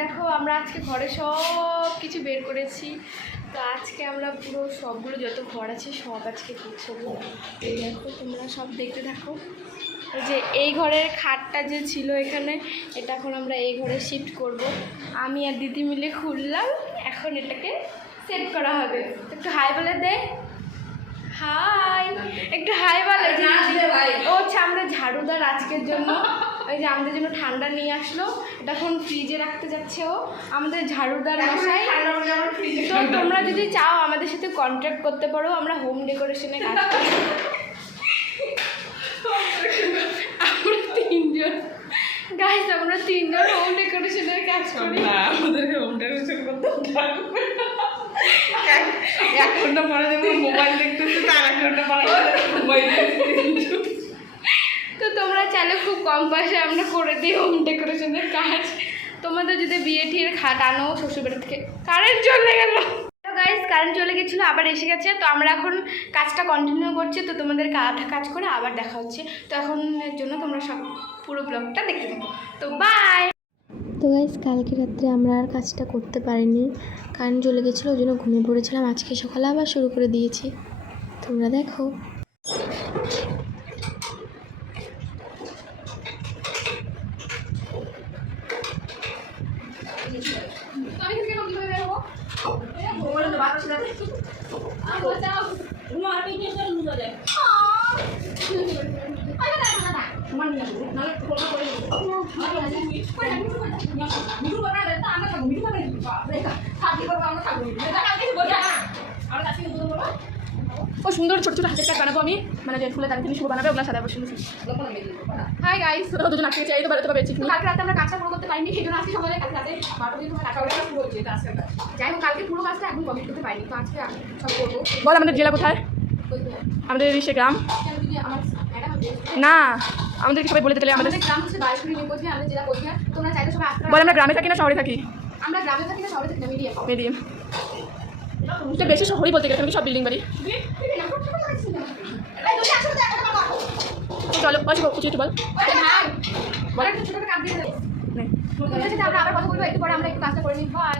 দেখো আমরা আজকে ঘরে সব কিছু বের করেছি। তো আজকে আমরা পুরো সবগুলো যত ঘর আছে সব আজকে গুছাবো। এই দেখো তোমরা সব দেখতে থাকো। যে এই ঘরের খাটটা যে ছিল এখানে, এটা এখন আমরা এই ঘরে শিফট করব। আমি আর দিদি মিলে খুললাম, এখন এটাকে সেট করা হবে। একটু হাই বলে দে, হাই, একটু হাই বলে। ও আচ্ছা, আমরা ঝাড়ুদার আজকের জন্য ওই যে আমাদের জন্য ঠান্ডা নিয়ে আসলো, এটা এখন ফ্রিজে রাখতে যাচ্ছে ও আমাদের ঝাড়ুদার মশাই। তো তোমরা যদি চাও আমাদের সাথে কন্ট্যাক্ট করতে পারো, আমরা হোম ডেকোরেশনে কাজ করি। আমরা তিনজন গাইস, আমরা তিনজন হোম ডেকোরেশনের কাজ করি। আমাদেরকে হোম ডেকোরেশন করতে এক ঘন্টা পরে যখন মোবাইল দেখতেছে তার এক ঘন্টা পরে মোবাইল দেখতেছে। তো তোমরা চাইলে খুব কম পয়সায় আমরা করে দিই হোম ডেকোরেশনের কাজ। তোমাদের যদি বিয়ে টিয়ের খাট আনো শ্বশুরবাড়ি থেকে। কারেন্ট চলে গেল গাইস, কারেন্ট চলে গেছিলো, আবার এসে গেছে। তো আমরা এখন কাজটা কন্টিনিউ করছি। তো তোমাদের কাজ করে আবার দেখা হচ্ছে। তো এখনের জন্য তোমরা সব পুরো ব্লগটা দেখতে থাকো। তো বাই। তো গাইস, কালকে রাত্রে আমরা আর কাজটা করতে পারিনি, কারেন্ট চলে গেছিলো, ওই জন্য ঘুমিয়ে পড়েছিলাম। আজকে সকালে আবার শুরু করে দিয়েছি, তোমরা দেখো। ও সুন্দর ছোট ছোট হাতের কাজ বানাবো আমি, মানে যে ফুলের দাঁড়িয়ে শুভ বানাবে, ওগুলো সাজাবো সুন্দর। হাই গাইস, দুজন আজকে চাই তো বেরোতে পেরেছি। কালকে রাতে আমরা কাজটা পুরো করতে পারিনি, সেই জন্য আজকে সকালে কালকে রাতে 12টা দিন কাজটা পুরো হয়েছে। যাই হোক, কালকে পুরো কাজটা এখন কমপ্লিট করতে পারিনি, তো আজকে সব করবো। বল আমাদের জেলা কোথায়? আমাদের সে গ্রাম না, আমাদের সবাই বলে দিতে। আমাদের গ্রাম হচ্ছে বাইশপুরি নিউকোচবিহার, আমাদের জেলা কোচবিহার। তোমরা চাইলে সবাই আসতে পারো। বল আমরা গ্রামে থাকি না শহরে থাকি? আমরা গ্রামে থাকি না শহরে থাকি না, মিডিয়াম। মিডিয়াম এটা বেশি শহরই বলতে গেলে, সব বিল্ডিং বাড়ি। চলো উঁচু বল। আমরা আবার কথা বলবো একটু পরে, আমরা একটু কাজটা করে নিই। বাই।